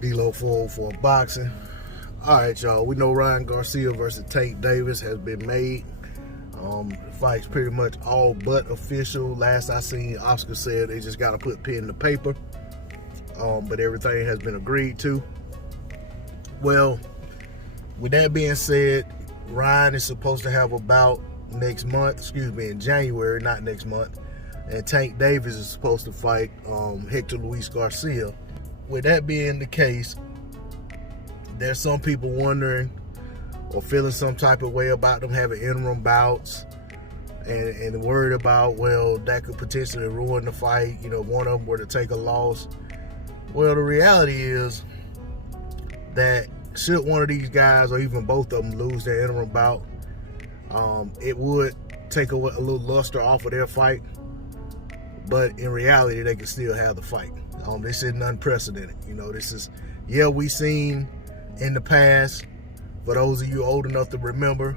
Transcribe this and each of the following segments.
D-Lo 404 Boxing. All right, y'all. We know Ryan Garcia versus Tank Davis has been made. The fight's pretty much all but official. Last I seen, Oscar said they just got to put pen to paper. But everything has been agreed to. Well, with that being said, Ryan is supposed to have a bout next month. Excuse me, in January, not next month. And Tank Davis is supposed to fight Hector Luis Garcia. With that being the case, there's some people wondering or feeling some type of way about them having interim bouts and worried about, well, that could potentially ruin the fight, you know, if one of them were to take a loss. Well, the reality is that should one of these guys or even both of them lose their interim bout, it would take a little luster off of their fight. But in reality, they can still have the fight. This isn't unprecedented. You know, this is, yeah, we seen in the past, for those of you old enough to remember,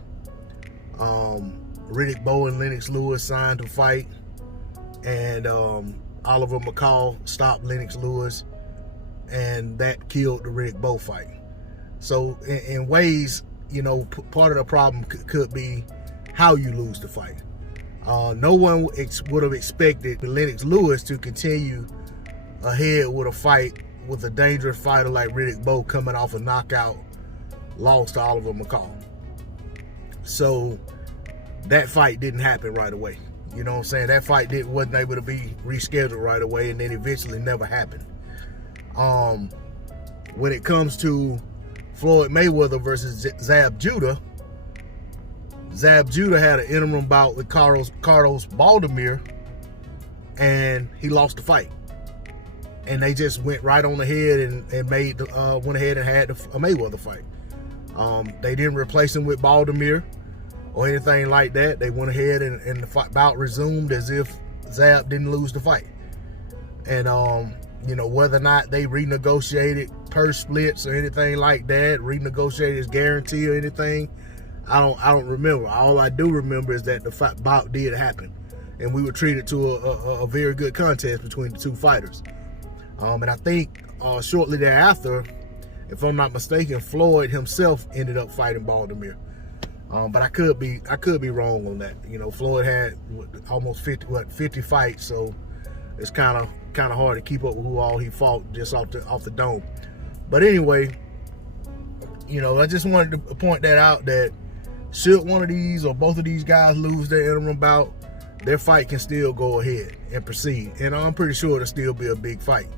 Riddick Bowe and Lennox Lewis signed to fight, and Oliver McCall stopped Lennox Lewis, and that killed the Riddick Bowe fight. So in ways, you know, part of the problem could be how you lose the fight. No one would have expected Lennox Lewis to continue ahead with a fight with a dangerous fighter like Riddick Bowe coming off a knockout loss to Oliver McCall. So that fight didn't happen right away. You know what I'm saying? That fight wasn't able to be rescheduled right away, and then eventually never happened. When it comes to Floyd Mayweather versus Zab Judah, Zab Judah had an interim bout with Carlos Baldomir, and he lost the fight. And they just went right on ahead and went ahead and had a Mayweather fight. They didn't replace him with Baldomir or anything like that. They went ahead and the bout resumed as if Zab didn't lose the fight. And you know, whether or not they renegotiated purse splits or anything like that, renegotiated his guarantee or anything, I don't remember. All I do remember is that the bout did happen, and we were treated to a very good contest between the two fighters. And I think shortly thereafter, if I'm not mistaken, Floyd himself ended up fighting Baldomir. But I could be wrong on that. You know, Floyd had almost 50 fights, so it's kind of hard to keep up with who all he fought just off the dome. But anyway, you know, I just wanted to point that out, that should one of these or both of these guys lose their interim bout, their fight can still go ahead and proceed. And I'm pretty sure it'll still be a big fight.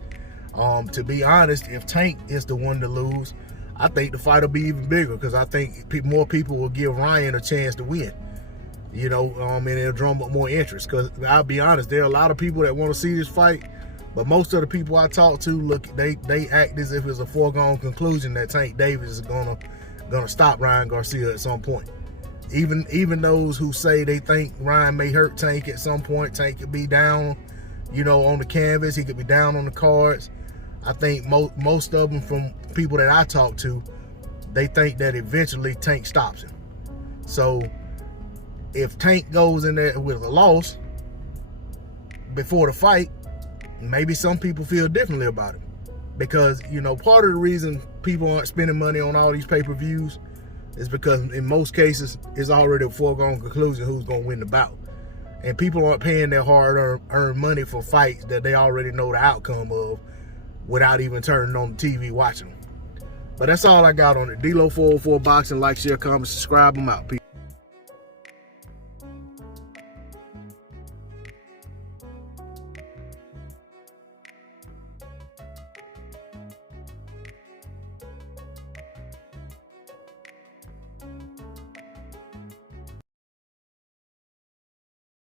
To be honest, if Tank is the one to lose, I think the fight will be even bigger, because I think more people will give Ryan a chance to win. You know, and it'll drum up more interest. Because I'll be honest, there are a lot of people that want to see this fight, but most of the people I talk to, look, they act as if it's a foregone conclusion that Tank Davis is gonna stop Ryan Garcia at some point. Even those who say they think Ryan may hurt Tank at some point. Tank could be down, you know, on the canvas. He could be down on the cards. I think most of them, from people that I talk to, they think that eventually Tank stops him. So if Tank goes in there with a loss before the fight, maybe some people feel differently about it. Because, you know, part of the reason people aren't spending money on all these pay-per-views is because in most cases, it's already a foregone conclusion who's going to win the bout. And people aren't paying their hard-earned money for fights that they already know the outcome of without even turning on the TV watching them. But that's all I got on it. D-Lo 404 Boxing. Like, share, comment, subscribe. I'm out. Peace.